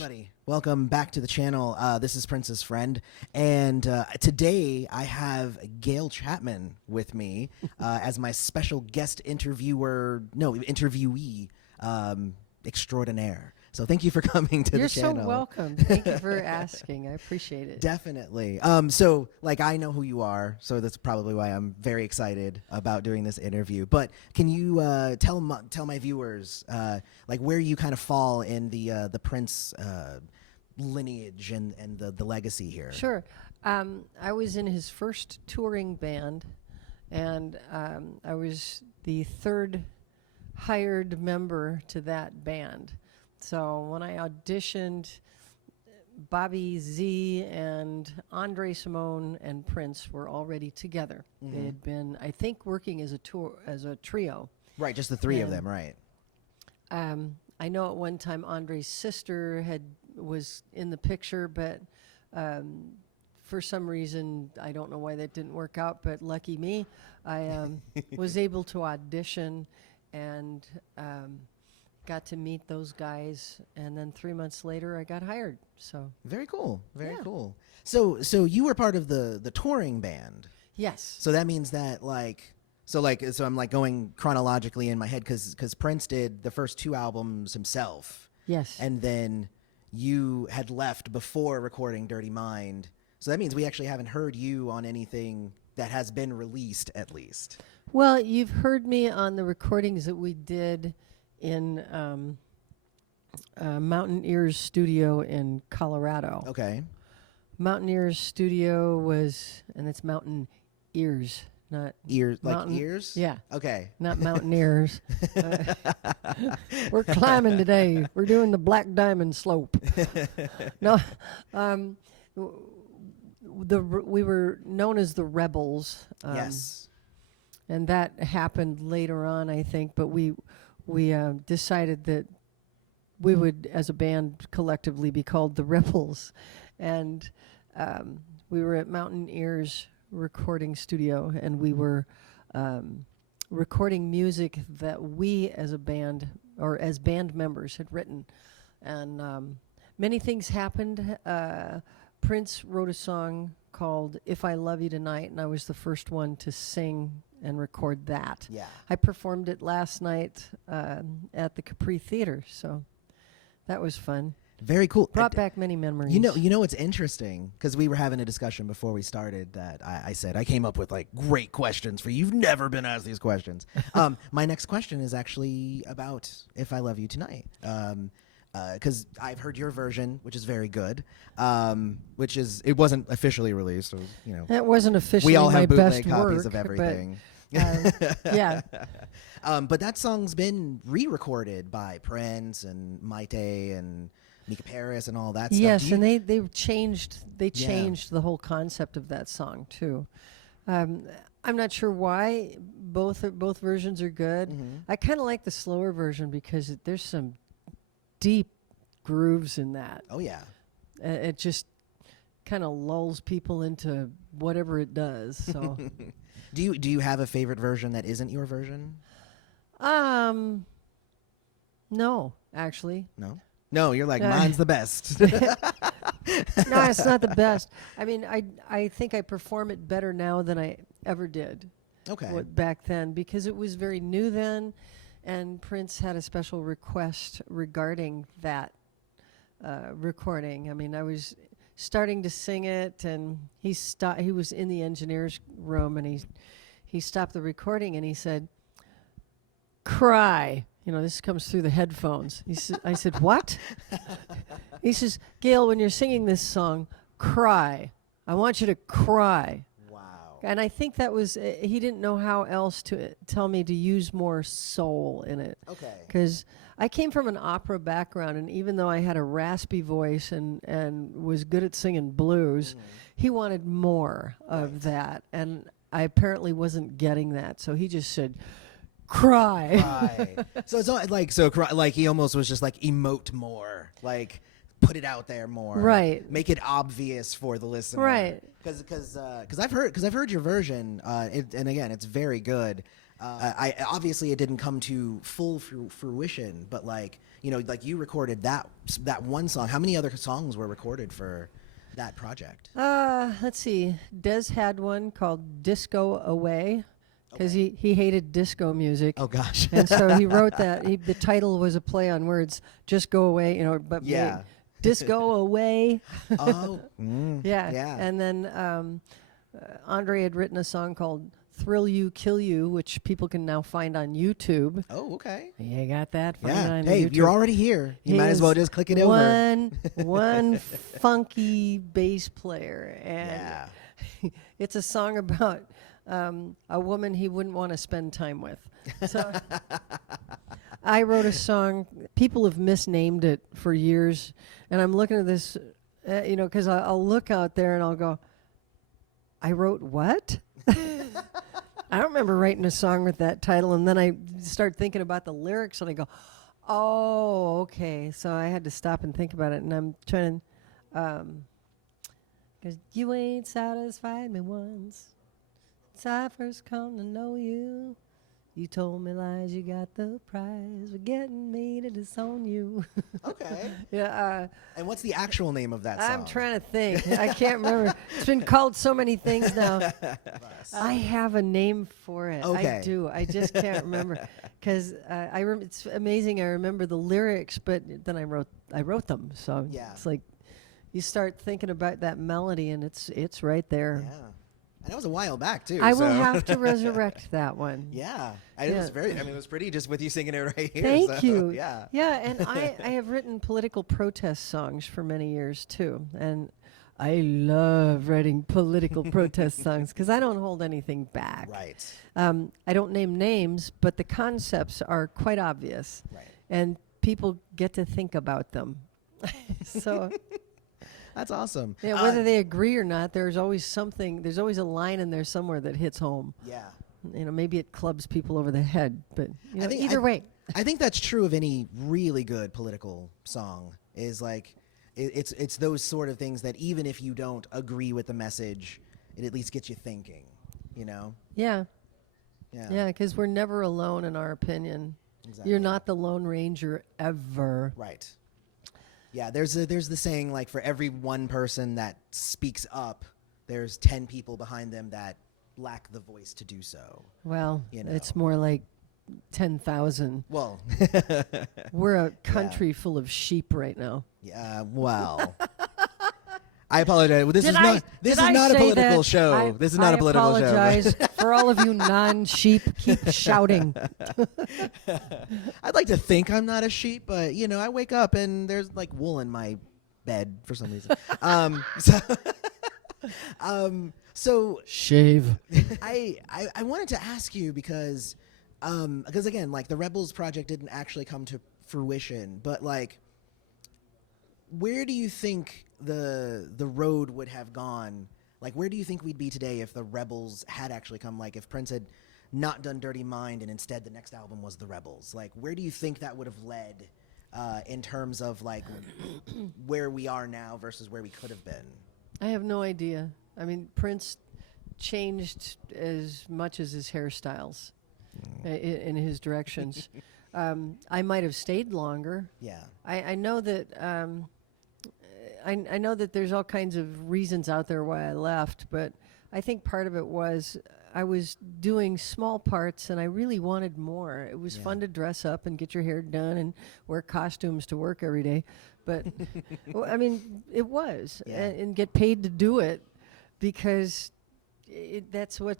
everybody. Welcome back to the channel. This is Prince's Friend, and today I have Gayle Chapman with me as my special guest interviewee extraordinaire. So thank you for coming to the channel. You're so welcome. Thank you for asking. I appreciate it. Definitely. So like I know who you are, so that's probably why I'm very excited about doing this interview. But can you tell my viewers like where you kind of fall in the Prince lineage and the legacy here? Sure. I was in his first touring band, and I was the third hired member to that band. So when I auditioned, Bobby Z and Andre Simone and Prince were already together. Mm-hmm. They had been, I think, working as a trio. Right, just the three of them, right? I know at one time Andre's sister was in the picture, but for some reason, I don't know why that didn't work out, but lucky me, I was able to audition and got to meet those guys, and then 3 months later I got hired. So very cool, very cool. So you were part of the touring band. Yes. So that means that so I'm like going chronologically in my head because Prince did the first two albums himself. Yes. And then you had left before recording Dirty Mind. So that means we actually haven't heard you on anything that has been released, at least. Well, you've heard me on the recordings that we did in Mountain Ears Studio in Colorado. Okay. Mountain Ears Studio was, and it's Mountain Ears, not ears, mountain, like ears? Yeah. Okay. Not Mountaineers. We're climbing today. We're doing the Black Diamond Slope. No, we were known as the Rebels. Yes. And that happened later on, I think, but we decided that we would, as a band, collectively be called the Rebels. And we were at Mountain Ears recording studio, and we were recording music that we as a band, or as band members, had written. And many things happened. Prince wrote a song called If I Love You Tonight, and I was the first one to sing and record that. Yeah. I performed it last night at the Capri Theater, so that was fun. Very cool. Brought back many memories. You know what's interesting, because we were having a discussion before we started that I said I came up with like great questions for you. You've never been asked these questions. My next question is actually about If I Love You Tonight. Because I've heard your version, which is very good. It wasn't officially released. It was, it wasn't officially we all have my bootleg best copies work, of everything. Yeah. But that song's been re-recorded by Prince and Maite and Mika Paris and all that stuff. Yes, and they changed the whole concept of that song too. I'm not sure why both versions are good. Mm-hmm. I kind of like the slower version because there's some deep grooves in that. Oh yeah. It just kind of lulls people into whatever it does. So do you have a favorite version that isn't your version? No, actually. No, you're like mine's the best. No, it's not the best. I mean, I think I perform it better now than I ever did. Okay. Back then, because it was very new then. And Prince had a special request regarding that recording. I mean, I was starting to sing it, and he was in the engineer's room, and he stopped the recording, and he said, "Cry." This comes through the headphones. I said, "What?" He says, "Gayle, when you're singing this song, cry. I want you to cry." And I think that was, he didn't know how else to tell me to use more soul in it. Okay. Because I came from an opera background, and even though I had a raspy voice and was good at singing blues, he wanted more of that. And I apparently wasn't getting that. So he just said, cry. So it's all like he almost was just like emote more, like put it out there more, right? Make it obvious for the listener, right? Because I've heard your version, and again, it's very good. I obviously it didn't come to full fruition, but like, you know, like you recorded that one song. How many other songs were recorded for that project? Let's see. Des had one called Disco Away because he hated disco music. Oh gosh. And so he wrote that. The title was a play on words, just go away, you know, but Yeah. Disco Away. Oh. Yeah. Yeah. And then Andre had written a song called Thrill You, Kill You, which people can now find on YouTube. Oh, okay. You got that? Find it Yeah. on Hey, YouTube. you're already here. You might as well just click it over. One funky bass player. And Yeah. it's a song about a woman he wouldn't want to spend time with. So I wrote a song. People have misnamed it for years. And I'm looking at this, you know, because I'll look out there and I'll go, I wrote what? I don't remember writing a song with that title. And then I start thinking about the lyrics and I go, oh, okay. So I had to stop and think about it. And I'm trying to, because you ain't satisfied me once. Since I first come to know you. You told me lies, you got the prize for getting me to disown you. Okay. Yeah. And what's the actual name of that song? I'm trying to think. I can't remember. It's been called so many things now. I have a name for it. Okay. I do. I just can't remember because it's amazing. I remember the lyrics, but then I wrote them. So Yeah. it's like you start thinking about that melody, and it's right there. Yeah. And that was a while back too. I will so. have to resurrect that one. Yeah. It was it was pretty just with you singing it right here. Thank so, you. Yeah. Yeah, and I have written political protest songs for many years too. And I love writing political protest songs because I don't hold anything back. Right. I don't name names, but the concepts are quite obvious. Right. And people get to think about them. So That's awesome. yeah, whether they agree or not, there's always a line in there somewhere that hits home. Yeah. You know, maybe it clubs people over the head, but you know, I think either way. I think that's true of any really good political song. Is like it's those sort of things that even if you don't agree with the message, it at least gets you thinking. You know. Yeah. Yeah. Yeah, because we're never alone in our opinion. Exactly. You're not the Lone Ranger ever. Right. Yeah. There's the saying, like, for every one person that speaks up, there's 10 people behind them that lack the voice to do so. Well, You know. it's more like 10,000. Well. We're a country full of sheep right now. Yeah. Well. I apologize. Well, this Did is I- not. This did is I not a say political that? show. This is not a political show. I apologize for all of you non-sheep. Keep shouting. I'd like to think I'm not a sheep, but you know, I wake up and there's like wool in my bed for some reason. So Shave. I wanted to ask you because again, like the Rebels project didn't actually come to fruition, but like, where do you think the road would have gone? Like, where do you think we'd be today if the Rebels had actually come? Like, if Prince had not done Dirty Mind and instead the next album was the Rebels, like, where do you think that would have led in terms of like where we are now versus where we could have been? I have no idea. I mean, Prince changed as much as his hairstyles in his directions. I might have stayed longer. Yeah. I know that I know that there's all kinds of reasons out there why I left, but I think part of it was I was doing small parts and I really wanted more. It was fun to dress up and get your hair done and wear costumes to work every day. But, well, I mean, it was. Yeah. And get paid to do it because that's what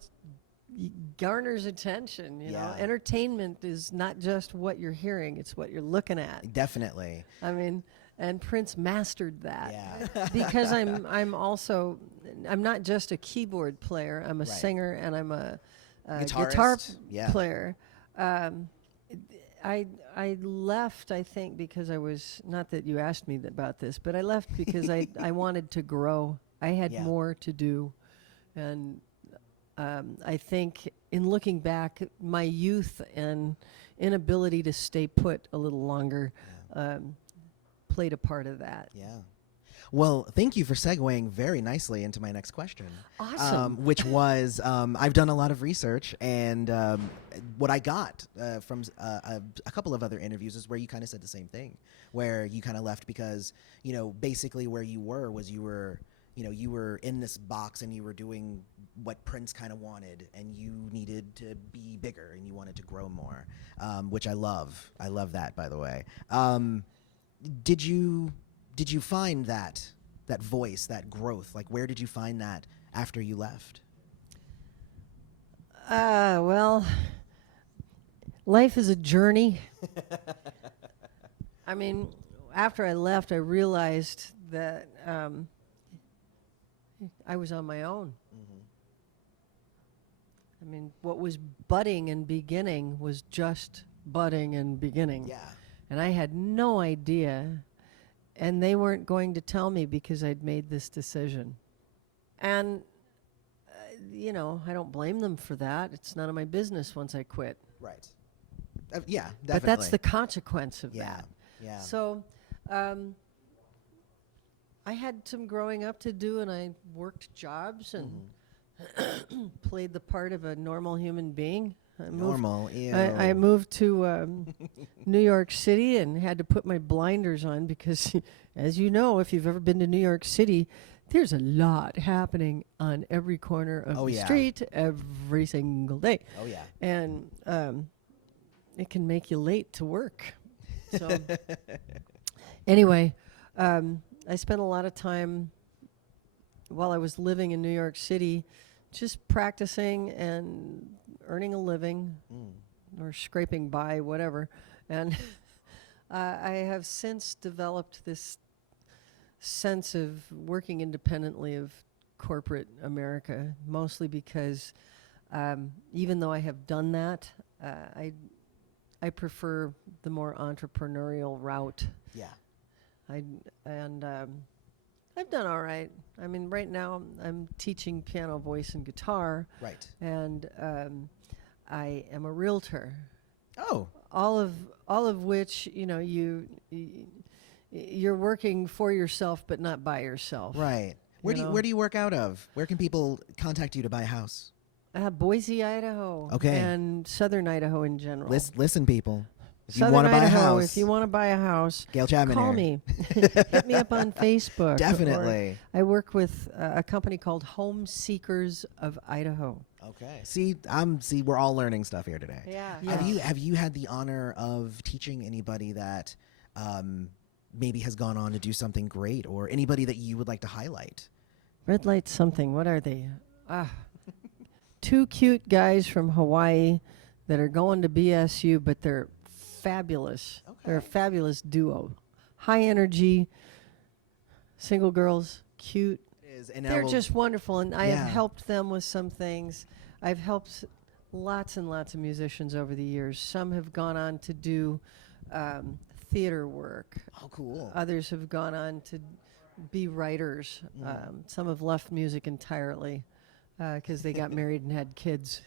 garners attention, you know. Yeah. Entertainment is not just what you're hearing, it's what you're looking at. Definitely. I mean, and Prince mastered that. Yeah. Because I'm not just a keyboard player. I'm a Right. singer and I'm a Guitarist. guitar Yeah. player. I left, I think, because I was, not that you asked me about this, but I left because I wanted to grow. I had Yeah. more to do. And I think in looking back, my youth and inability to stay put a little longer played a part of that. Yeah. Well, thank you for segueing very nicely into my next question. Awesome. Which was, I've done a lot of research, and what I got from a couple of other interviews is where you kind of said the same thing, where you kind of left because, basically where you were was you were in this box and you were doing what Prince kind of wanted, and you needed to be bigger and you wanted to grow more, which I love. I love that, by the way. Did you find that voice, that growth? Like, where did you find that after you left? Well, life is a journey. I mean, after I left, I realized that I was on my own. Mm-hmm. I mean, what was budding and beginning was just budding and beginning. Yeah. And I had no idea, and they weren't going to tell me because I'd made this decision. And, I don't blame them for that. It's none of my business once I quit. Right. Yeah, definitely. But that's the consequence of that. Yeah. So I had some growing up to do, and I worked jobs and played the part of a normal human being. I moved to New York City and had to put my blinders on because, as you know, if you've ever been to New York City, there's a lot happening on every corner of the street every single day. Oh, yeah. And it can make you late to work. So anyway, I spent a lot of time while I was living in New York City just practicing and earning a living or scraping by, whatever. And I have since developed this sense of working independently of corporate America, mostly because even though I have done that, I prefer the more entrepreneurial route. Yeah. I've done all right. I mean, right now I'm teaching piano, voice, and guitar. Right. And I am a realtor. Oh. All of which, you're working for yourself, but not by yourself. Right. Where do you work out of? Where can people contact you to buy a house? Boise, Idaho. Okay. And Southern Idaho in general. Listen, people. If you Southern want to buy a Idaho, house, if you want to buy a house, Gayle Chapman call here. me. Hit me up on Facebook. Definitely. I work with a company called Home Seekers of Idaho. Okay. See, we're all learning stuff here today. Yeah. Have you had the honor of teaching anybody that maybe has gone on to do something great, or anybody that you would like to highlight? Red light something. What are they? Two cute guys from Hawaii that are going to BSU, but they're fabulous. Okay. They're a fabulous duo. High energy, single girls, cute. They're just wonderful, and I have helped them with some things. I've helped lots and lots of musicians over the years. Some have gone on to do theater work. Oh, cool. Others have gone on to be writers. Some have left music entirely because they got married and had kids,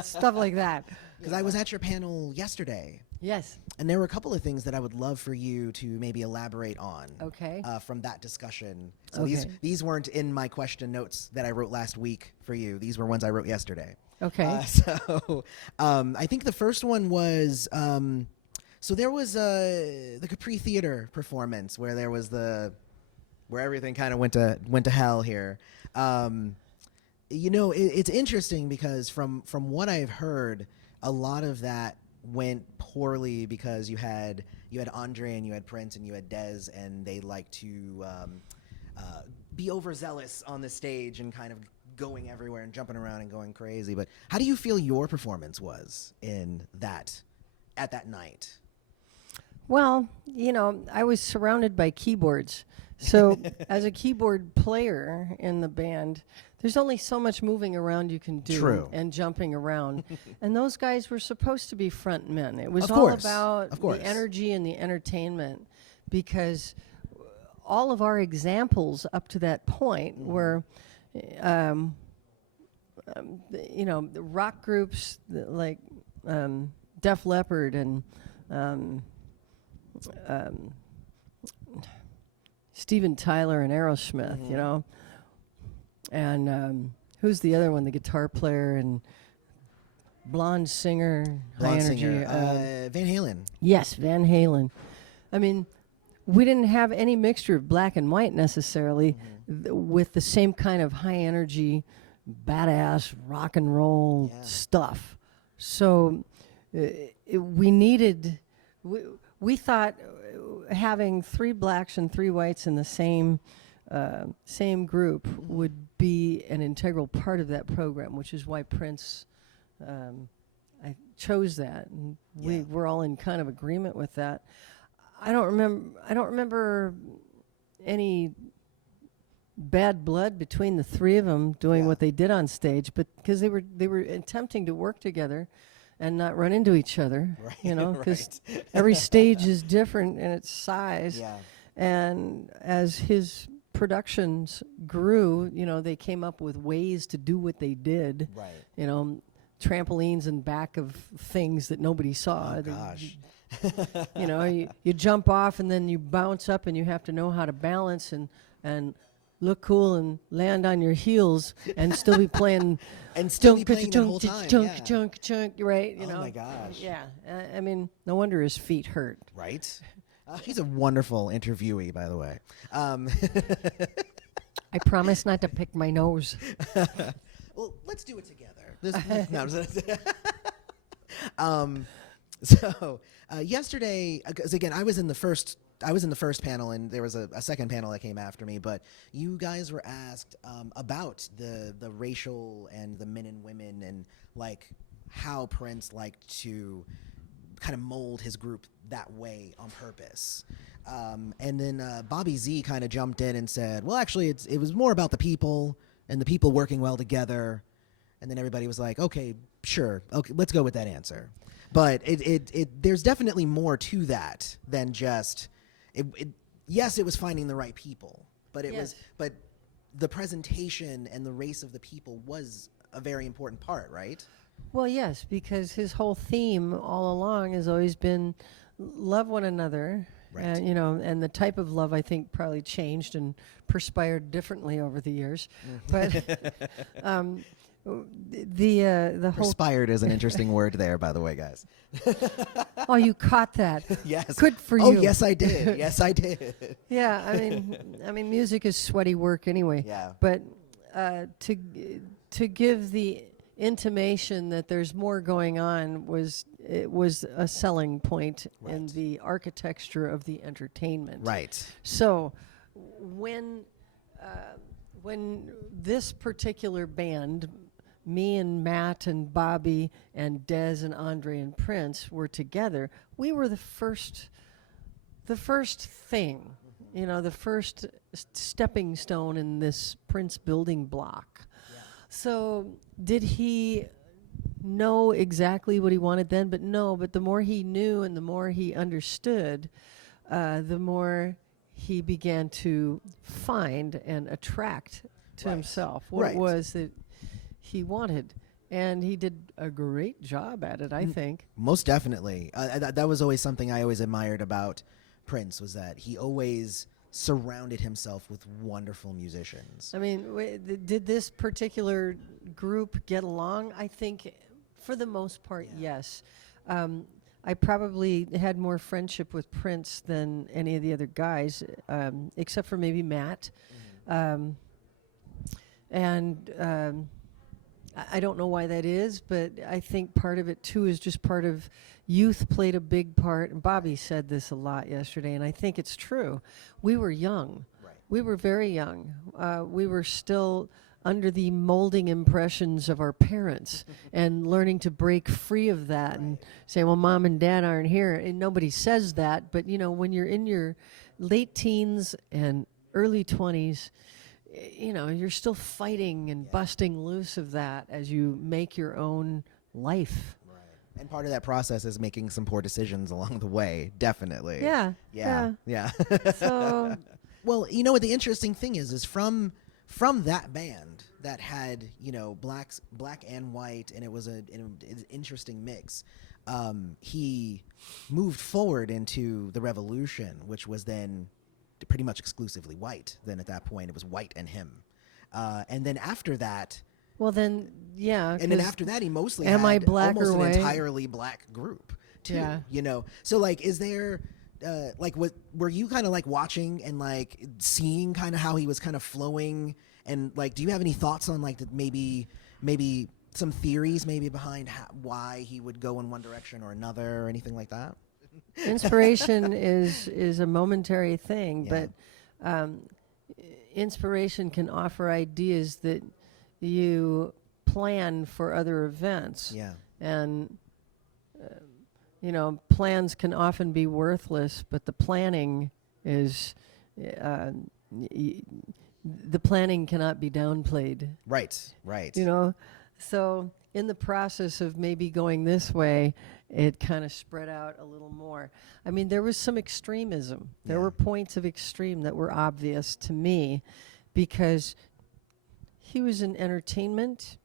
stuff like that. Because I was at your panel yesterday. Yes. And there were a couple of things that I would love for you to maybe elaborate on. Okay. From that discussion. So Okay. these weren't in my question notes that I wrote last week for you. These were ones I wrote yesterday. Okay. So I think the first one was so there was the Capri Theater performance where there was where everything kind of went to hell here. It's interesting because from what I've heard, a lot of that went poorly because you had Andre and you had Prince and you had Dez, and they like to be overzealous on the stage and kind of going everywhere and jumping around and going crazy. But how do you feel your performance was at that night? Well, I was surrounded by keyboards. So as a keyboard player in the band, there's only so much moving around you can do. True. And jumping around. And those guys were supposed to be front men. It was Of all course. about Of course. the energy and the entertainment, because all of our examples up to that point were the rock groups like Def Leppard and Steven Tyler and Aerosmith, you know. And who's the other one? The guitar player and blonde singer, high energy. Van Halen. Yes, Van Halen. I mean, we didn't have any mixture of black and white necessarily with the same kind of high energy, badass rock and roll stuff. So we needed, we thought having 3 blacks and 3 whites in the same group would be an integral part of that program, which is why Prince I chose that, and we're all in kind of agreement with that. I don't remember any bad blood between the 3 of them doing what they did on stage, but because they were attempting to work together and not run into each other, you know, because every stage is different in its size. And as his productions grew, you know, they came up with ways to do what they did. You know, trampolines in back of things that nobody saw. Oh, gosh. You know, you jump off and then you bounce up, and you have to know how to balance and look cool and land on your heels and still be playing and still be playing the whole time. Chunk, right? You know. Oh my gosh. Yeah. I mean, no wonder his feet hurt. Right. He's a wonderful interviewee, by the way. I promise not to pick my nose. Well, let's do it together. So yesterday, because again, I was in the first panel, and there was a second panel that came after me. But you guys were asked about the racial and the men and women, and like how Prince liked to kind of mold his group that way on purpose. And then Bobby Z kind of jumped in and said, well, actually, it was more about the people and the people working well together. And then everybody was like, okay, sure. Okay, let's go with that answer. But there's definitely more to that than just yes, it was finding the right people, but but the presentation and the race of the people was a very important part, right? Well, yes, because his whole theme all along has always been love one another. Right. And, you know, and the type of love, I think, probably changed and perspired differently over the years. But the whole perspired is an interesting word there, by the way, guys. Oh, you caught that. Yes. Good for you. Oh, yes, I did. Yes, I did. Yeah, I mean, music is sweaty work anyway. Yeah. But to give the intimation that there's more going on was a selling point in the architecture of the entertainment. Right. So when this particular band, me and Matt and Bobby and Dez and Andre and Prince were together, we were the first thing, you know, the first stepping stone in this Prince building block. Yeah. So did he know exactly what he wanted then? But the more he knew and the more he understood, the more he began to find and attract to himself what it was that he wanted. And he did a great job at it, I think. Most definitely. That was always something I always admired about Prince, was that he always surrounded himself with wonderful musicians. I mean, did this particular group get along? I think for the most part, yes. I probably had more friendship with Prince than any of the other guys, except for maybe Matt. I don't know why that is, but I think part of it, too, is just part of youth played a big part. And Bobby said this a lot yesterday, and I think it's true. We were young. Right. We were very young. We were still under the molding impressions of our parents and learning to break free of that and say, well, Mom and Dad aren't here. And nobody says that. But, you know, when you're in your late teens and early 20s, you know, you're still fighting and busting loose of that as you make your own life. Right. And part of that process is making some poor decisions along the way, definitely. Yeah. So, well, you know what the interesting thing is from that band that had, you know, black and white, and it was an interesting mix. He moved forward into the Revolution, which was then pretty much exclusively white. Then at that point, it was white and him. And then after that, Well, then, yeah. and then after that, he mostly Am had I black almost or an white? entirely black group, too. Yeah. You know, so like, is there like, were you kind of like watching and like seeing kind of how he was kind of flowing, and like, do you have any thoughts on like maybe some theories maybe behind why he would go in one direction or another or anything like that? Inspiration is a momentary thing, Yeah. but inspiration can offer ideas that you plan for other events. Yeah. And plans can often be worthless, but the planning is the planning cannot be downplayed. Right. So in the process of maybe going this way, it kind of spread out a little more. I mean, there was some extremism. There were points of extreme that were obvious to me, because he was in entertainment.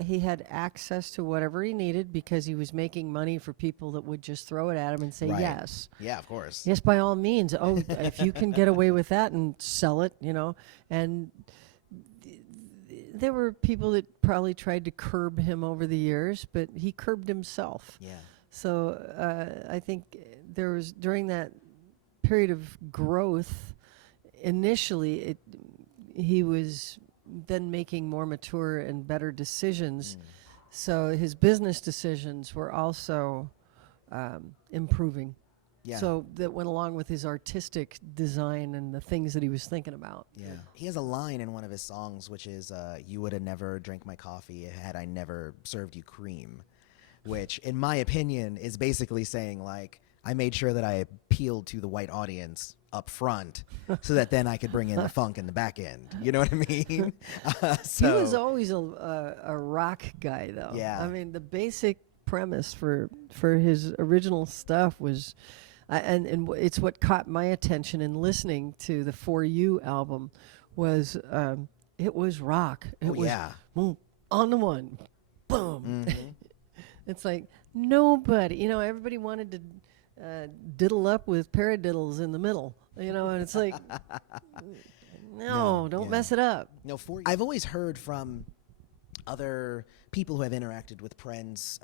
He had access to whatever he needed because he was making money for people that would just throw it at him and say Right. yes. Yeah, of course. Yes, by all means. Oh, if you can get away with that and sell it, And there were people that probably tried to curb him over the years, but he curbed himself. Yeah. So I think there was, during that period of growth, initially he was then making more mature and better decisions. So his business decisions were also improving. Yeah. So that went along with his artistic design and the things that he was thinking about. Yeah. He has a line in one of his songs, which is, you would have never drank my coffee had I never served you cream, which in my opinion is basically saying, like, I made sure that I appealed to the white audience up front so that then I could bring in the funk in the back end. You know what I mean? He was always a rock guy, though. Yeah. I mean, the basic premise for his original stuff was, and it's what caught my attention in listening to the For You album, was it was rock. It was boom, on the one, boom. Mm-hmm. It's like nobody, everybody wanted to diddle up with paradiddles in the middle, and it's like, no, don't mess it up. No, I've always heard from other people who have interacted with Prince,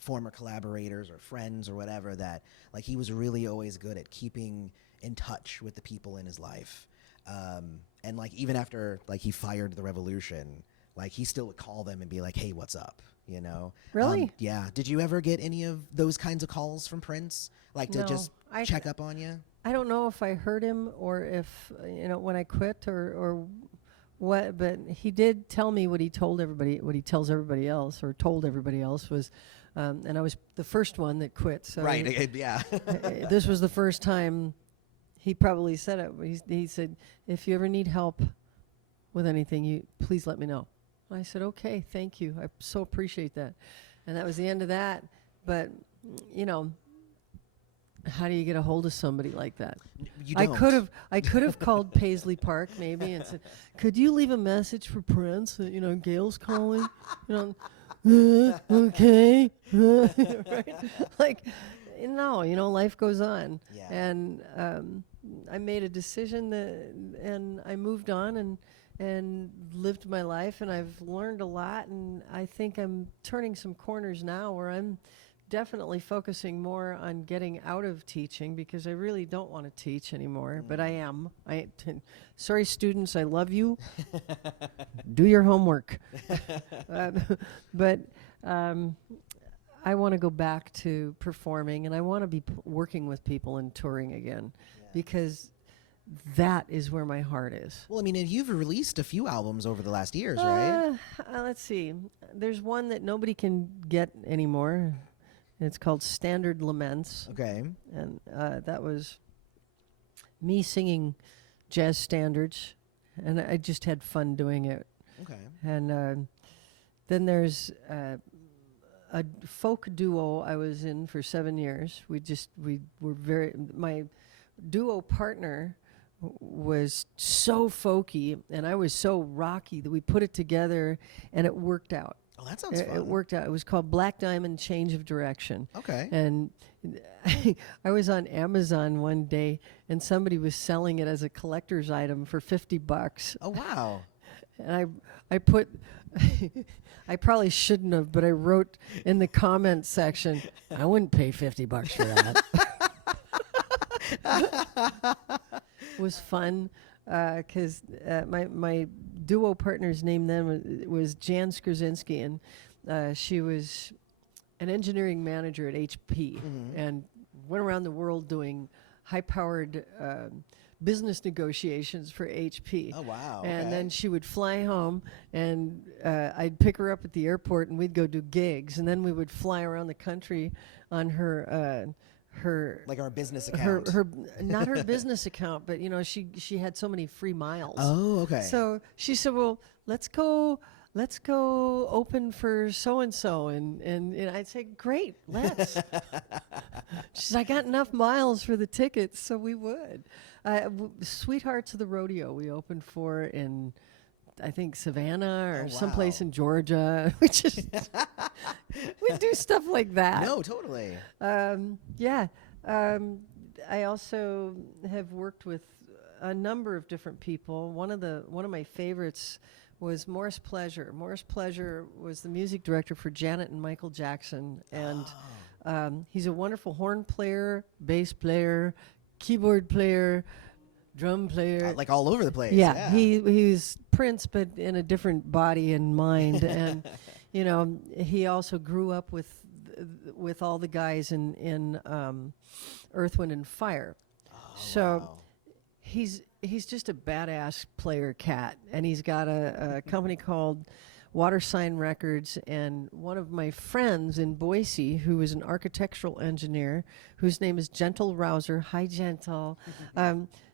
former collaborators or friends or whatever, that like he was really always good at keeping in touch with the people in his life, and like even after like he fired the Revolution, like he still would call them and be like, "Hey, what's up?" Really? Yeah. Did you ever get any of those kinds of calls from Prince, like to No, just check up on you? I don't know if I heard him or if when I quit or what, but he did tell me what he told everybody, what he tells everybody else or told everybody else was, and I was the first one that quit. So Right. Yeah. this was the first time he probably said it. He said, "If you ever need help with anything, you please let me know." I said, "Okay, thank you. I so appreciate that." And that was the end of that. But how do you get a hold of somebody like that? You don't. I could have called Paisley Park maybe and said, "Could you leave a message for Prince? Gayle's calling." Okay. Right? Like, no, life goes on. Yeah. And I made a decision and I moved on and lived my life, and I've learned a lot, and I think I'm turning some corners now where I'm definitely focusing more on getting out of teaching, because I really don't want to teach anymore, but I am. Sorry, students, I love you. Do your homework. But I want to go back to performing, and I want to be working with people and touring again, because that is where my heart is. Well, I mean, you've released a few albums over the last years, right? Let's see. There's one that nobody can get anymore. It's called Standard Laments. Okay. And that was me singing jazz standards, and I just had fun doing it. Okay. And then there's a folk duo I was in for 7 years. My duo partner was so folky and I was so rocky that we put it together and it worked out. Oh, that sounds fun. It worked out. It was called Black Diamond Change of Direction. Okay. And I was on Amazon one day and somebody was selling it as a collector's item for $50. Oh, wow. And I put, I probably shouldn't have, but I wrote in the comments section, I wouldn't pay $50 for that. It was fun because my duo partner's name then was Jan Skrzyński, and she was an engineering manager at HP and went around the world doing high-powered business negotiations for HP. Oh, wow. And okay. then she would fly home, and I'd pick her up at the airport, and we'd go do gigs, and then we would fly around the country on her like our business account. her not her business account, but she had so many free miles. Oh, okay. So she said, "Well, let's go open for so and so," and I'd say, "Great, let's." She said, "I got enough miles for the tickets, so we would." Sweethearts of the Rodeo we opened for in, I think, Savannah or someplace in Georgia. We do stuff like that. No, totally. Yeah. I also have worked with a number of different people. One of my favorites was Morris Pleasure. Morris Pleasure was the music director for Janet and Michael Jackson, and he's a wonderful horn player, bass player, keyboard player, drum player, like all over the place. Yeah. He's Prince, but in a different body and mind. And he also grew up with all the guys in Earth, Wind and Fire. So wow. he's just a badass player cat, and he's got a company called Water Sign Records, and one of my friends in Boise, who is an architectural engineer, whose name is Gentle Rouser. Hi, Gentle.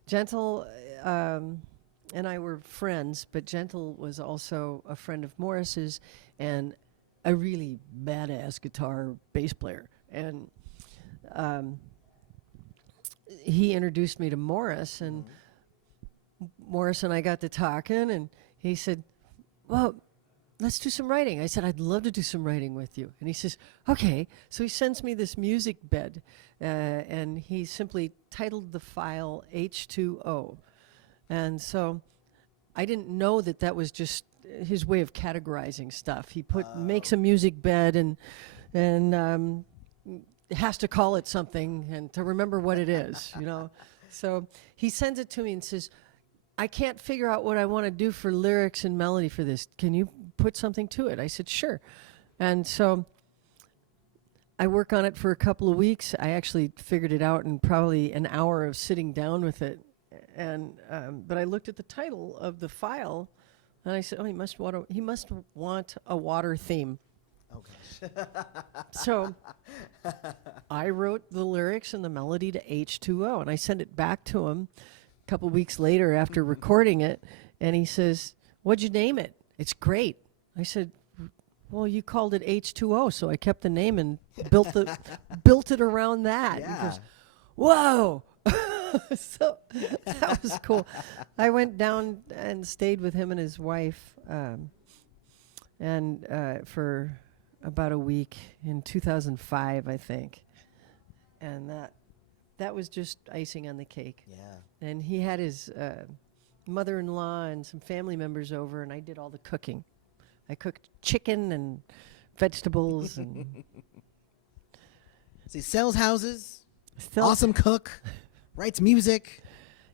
Gentle and I were friends, but Gentle was also a friend of Morris's and a really badass guitar bass player. And he introduced me to Morris, and Morris and I got to talking, and he said, "Well, let's do some writing." I said, "I'd love to do some writing with you." And he says, "Okay." So he sends me this music bed, and he simply titled the file H2O. And so I didn't know that was just his way of categorizing stuff. He makes a music bed and has to call it something and to remember what it is, So he sends it to me and says, "I can't figure out what I want to do for lyrics and melody for this. Can you put something to it?" I said, "Sure." And so I work on it for a couple of weeks. I actually figured it out in probably an hour of sitting down with it. And but I looked at the title of the file, and I said, "Oh, he must want a water theme." Oh, gosh. So I wrote the lyrics and the melody to H2O, and I sent it back to him a couple weeks later after recording it, and he says, "What'd you name it?" "It's great." I said, "Well, you called it H2O," so I kept the name and built it around that. Yeah. He goes, "Whoa." So that was cool. I went down and stayed with him and his wife and for about a week in 2005, I think. And that was just icing on the cake. Yeah. And he had his mother-in-law and some family members over, and I did all the cooking. I cooked chicken and vegetables. And So he sells houses, awesome cook, writes music.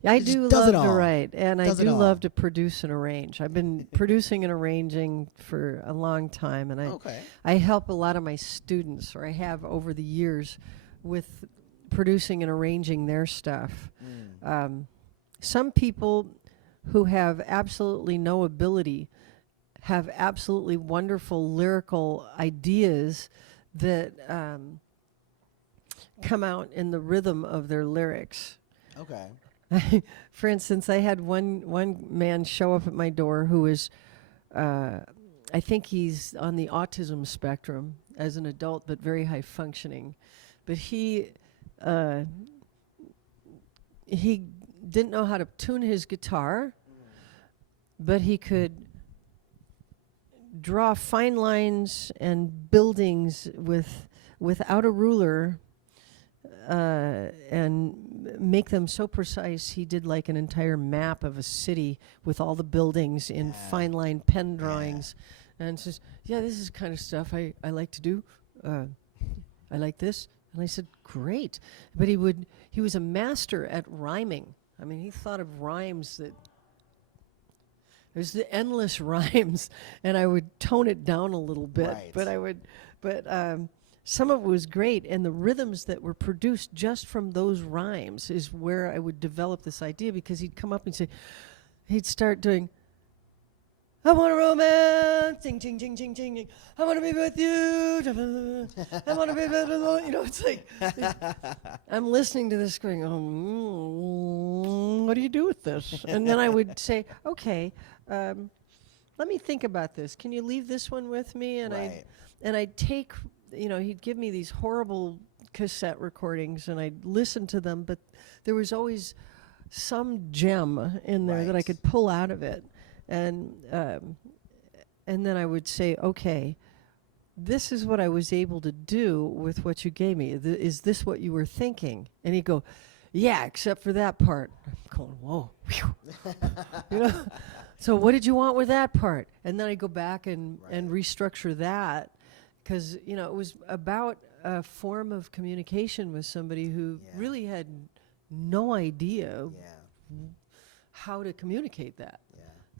I He just do does it love to all. write, and I Does it do all. love to produce and arrange. I've been producing and arranging for a long time, and Okay. I help a lot of my students, or I have over the years, with producing and arranging their stuff. Some people who have absolutely no ability have absolutely wonderful lyrical ideas that come out in the rhythm of their lyrics. Okay. For instance, I had one man show up at my door who was, I think he's on the autism spectrum as an adult, but very high functioning. But he didn't know how to tune his guitar, but he could draw fine lines and buildings without a ruler make them so precise. He did like an entire map of a city with all the buildings in fine line pen drawings, and says, "Yeah, this is kind of stuff I like to do. I like this." And I said, "Great," but he was a master at rhyming. I mean, he thought of rhymes that. There's the endless rhymes, and I would tone it down a little bit, but some of it was great, and the rhythms that were produced just from those rhymes is where I would develop this idea, because he'd come up and say, he'd start doing, "I want a romance, ting, ting, ting, ting, ting, ting. I want to be with you, I want to be with you." You know, it's like, I'm listening to this going, what do you do with this? And then I would say, okay, let me think about this. Can you leave this one with me? And I'd take, he'd give me these horrible cassette recordings, and I'd listen to them, but there was always some gem in there that I could pull out of it. And then I would say, okay, this is what I was able to do with what you gave me. Is this what you were thinking? And he'd go, "Yeah, except for that part." I'm going, whoa. So what did you want with that part? And then I go back and restructure that, because, it was about a form of communication with somebody who really had no idea how to communicate that.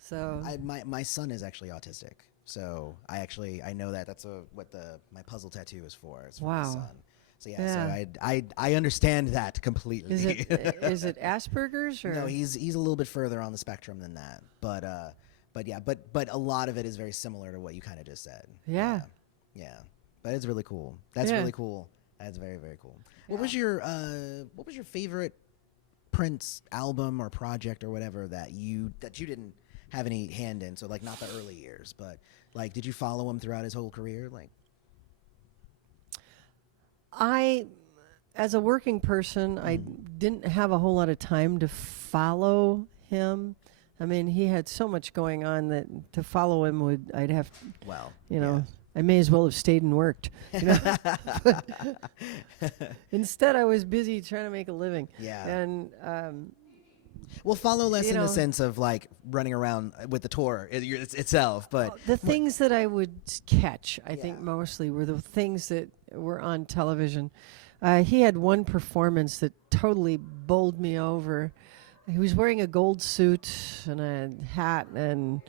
So my son is actually autistic, so I know that that's what my puzzle tattoo is for. It's for my son. So so I understand that completely. Is it Asperger's, or? No, he's a little bit further on the spectrum than that, but a lot of it is very similar to what you kind of just said. Yeah. But it's really cool. That's really cool. That's very, very cool. What was your favorite Prince album or project or whatever that you didn't have any hand in? So, like, not the early years, but like, did you follow him throughout his whole career? Like, as a working person, I didn't have a whole lot of time to follow him. I mean, he had so much going on that to follow him I'd have, I may as well have stayed and worked. Instead, I was busy trying to make a living. Yeah. And follow less in the sense of like running around with the tour itself, but the things that I would catch, I think mostly were the things that were on television. He had one performance that totally bowled me over. He was wearing a gold suit and a hat, and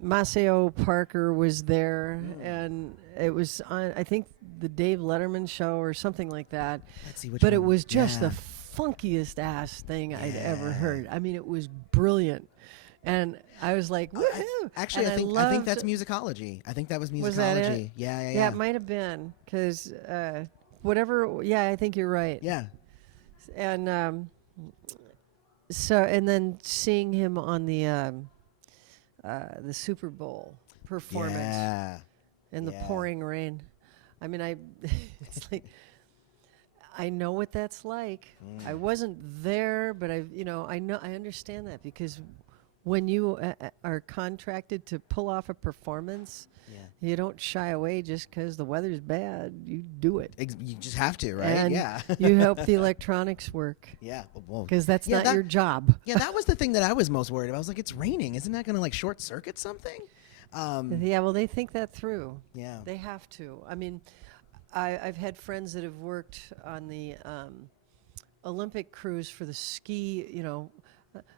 Maceo Parker was there, and it was on, I think, the Dave Letterman show or something like that. Let's see which but one. It was just the funkiest ass thing I'd ever heard. I mean, it was brilliant, and I was like, woohoo! Actually, I think that's musicology. I think that was musicology. Was that it? Yeah. Yeah, it might have been, because whatever. Yeah, I think you're right. Yeah. And and then seeing him on the Super Bowl performance in the pouring rain. I mean, it's like, I know what that's like. I wasn't there, but I understand that, because when you are contracted to pull off a performance, you don't shy away just because the weather's bad. You do it. You just have to, right? And you help the electronics work. Yeah. Because that's not your job. Yeah, that was the thing that I was most worried about. I was like, it's raining. Isn't that going to like short circuit something? Well, they think that through. Yeah. They have to. I mean, I've had friends that have worked on the Olympic crews for the ski,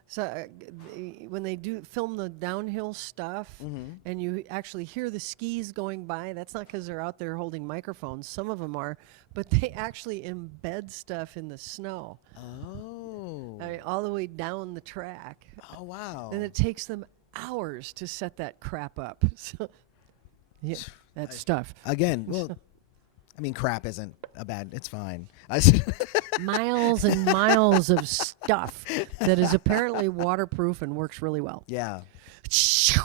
so when they film the downhill stuff, and you actually hear the skis going by, that's not because they're out there holding microphones. Some of them are, but they actually embed stuff in the snow. Oh. I mean, all the way down the track. Oh, wow. And it takes them hours to set that crap up. So, yeah, that's stuff. Again, well, I mean, crap isn't it's fine. Miles and miles of stuff that is apparently waterproof and works really well. Yeah. So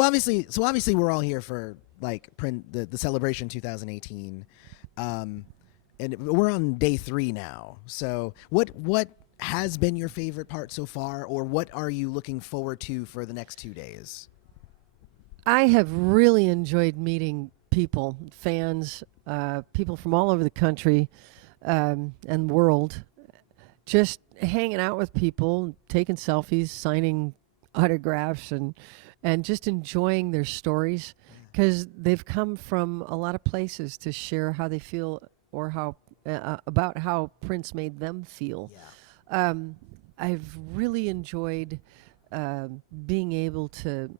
obviously we're all here for like the celebration 2018, and we're on day 3 now. So what has been your favorite part so far, or what are you looking forward to for the next 2 days? I have really enjoyed meeting people, fans, people from all over the country and world, just hanging out with people, taking selfies, signing autographs, and just enjoying their stories, because they've come from a lot of places to share how they feel or how about how Prince made them feel. Yeah. I've really enjoyed being able to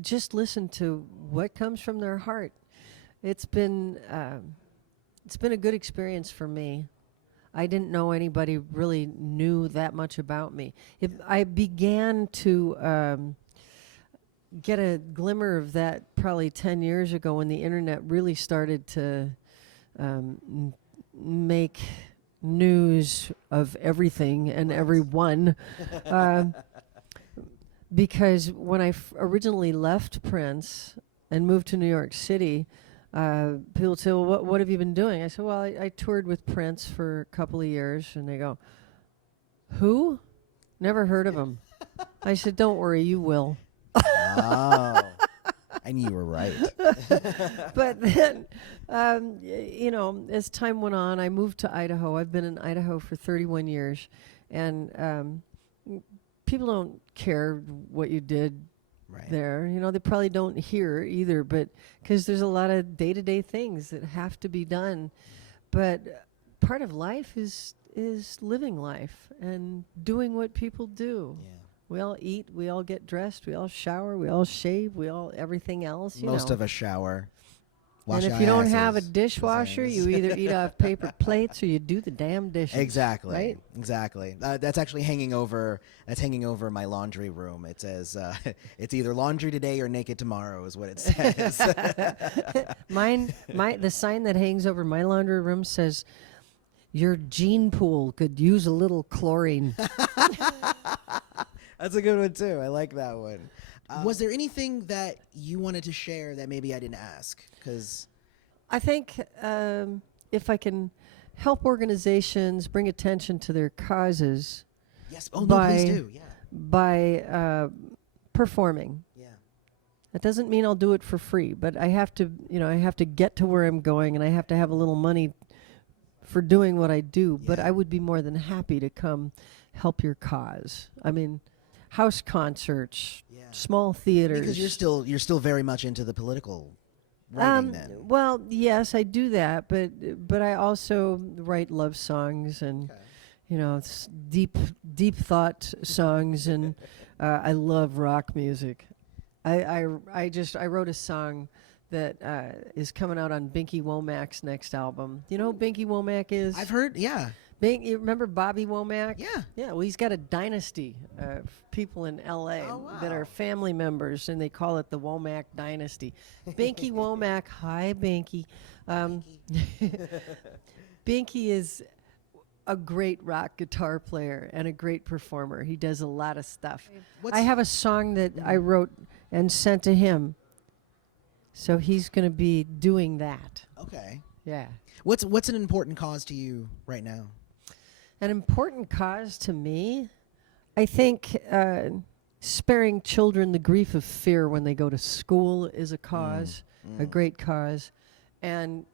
just listen to what comes from their heart. It's been a good experience for me. I didn't know anybody really knew that much about me. I began to get a glimmer of that probably 10 years ago when the internet really started to make news of everything and everyone. Because when I originally left Prince and moved to New York City, people would say, well, what have you been doing? I said, well, I toured with Prince for a couple of years. And they go, who? Never heard of him. I said, don't worry, you will. Oh. And you were right. But then, as time went on, I moved to Idaho. I've been in Idaho for 31 years. And people don't care what you did there. They probably don't hear either, but because there's a lot of day-to-day things that have to be done. But part of life is living life and doing what people do. Yeah. We all eat, we all get dressed, we all shower, we all shave, we all everything else. Most of us shower. Wash and if you don't have a dishwasher, you either eat off paper plates or you do the damn dishes. Exactly. Right? Exactly. That's actually hanging over my laundry room. It says it's either laundry today or naked tomorrow is what it says. The sign that hangs over my laundry room says, your gene pool could use a little chlorine. That's a good one too. I like that one. Was there anything that you wanted to share that maybe I didn't ask? Because I think if I can help organizations bring attention to their causes, yes. Oh, no, please do. Yeah. By performing. Yeah. That doesn't mean I'll do it for free, but I have to, I have to get to where I'm going, and I have to have a little money for doing what I do. Yeah. But I would be more than happy to come help your cause. I mean, house concerts, small theaters. Because you're still very much into the political writing then. Well, yes, I do that, but I also write love songs and deep thought songs, and I love rock music. I wrote a song that is coming out on Binky Womack's next album. You know who Binky Womack is? I've heard, yeah. You remember Bobby Womack? Yeah. Yeah, well, he's got a dynasty of people in L.A. that are family members, and they call it the Womack Dynasty. Binky Womack, hi, Binky. Binky is a great rock guitar player and a great performer. He does a lot of stuff. I have a song that I wrote and sent to him, so he's going to be doing that. Okay. Yeah. What's an important cause to you right now? An important cause to me, I think sparing children the grief of fear when they go to school is a cause, a great cause. And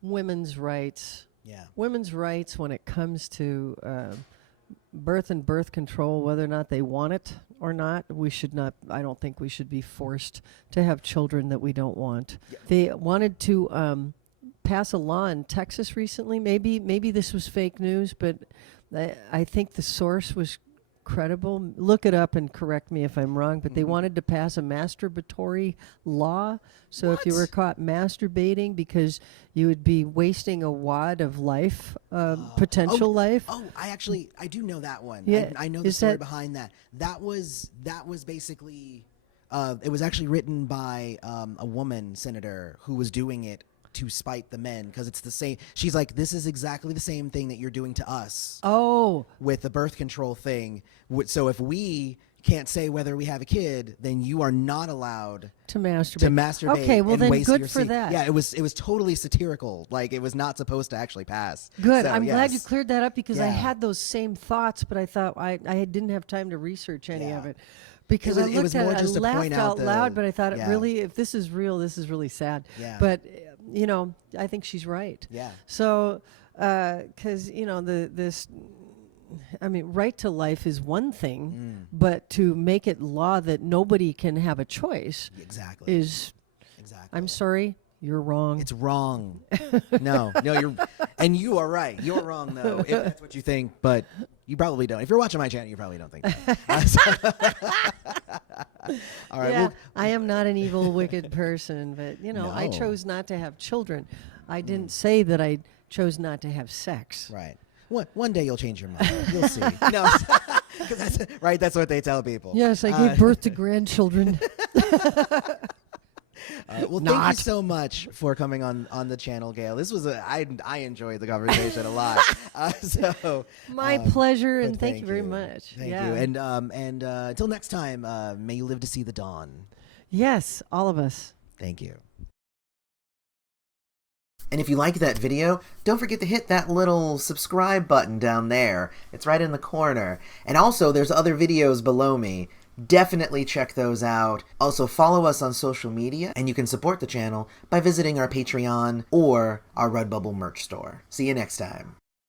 women's rights. Yeah. Women's rights when it comes to birth and birth control, whether or not they want it or not, I don't think we should be forced to have children that we don't want. Yeah. They wanted to pass a law in Texas recently. Maybe this was fake news, but I think the source was credible. Look it up and correct me if I'm wrong, but they wanted to pass a masturbatory law. So if you were caught masturbating, because you would be wasting a wad of life, potential life. Oh, I do know that one. Yeah. I know the story behind that. That was basically, it was actually written by a woman senator who was doing it to spite the men, because it's the same. She's like, this is exactly the same thing that you're doing to us. Oh, with the birth control thing. So if we can't say whether we have a kid, then you are not allowed to masturbate. Okay, well then, good for that. Yeah, it was totally satirical. Like, it was not supposed to actually pass. Good. So, I'm glad you cleared that up, because I Yeah. had those same thoughts, but I thought I didn't have time to research any of it. Because It I was looked at more it, I just to laughed point out out the- loud, but I thought, yeah. really, if this is real, this is really sad. Yeah. But, you know, I think she's right. Yeah. So, because, you know, right to life is one thing, but to make it law that nobody can have a choice Exactly. is, I'm sorry, you're wrong. It's wrong. No, and you are right. You're wrong, though, if that's what you think, but you probably don't. If you're watching my channel, you probably don't think that. All right. Yeah, Well, I am not an evil, wicked person, but, you know, I No. chose not to have children. I didn't say that I chose not to have sex. right. One day you'll change your mind. You'll see. No, 'cause that's what they tell people. Yes, I gave birth to grandchildren. Well, thank you so much for coming on the channel, Gayle. This was I enjoyed the conversation a lot. My pleasure, but and thank you very much. Thank Yeah. you. And until next time, may you live to see the dawn. Yes, all of us. Thank you. And if you liked that video, don't forget to hit that little subscribe button down there. It's right in the corner. And also, there's other videos below me. Definitely check those out. Also, follow us on social media, and you can support the channel by visiting our Patreon or our Redbubble merch store. See you next time.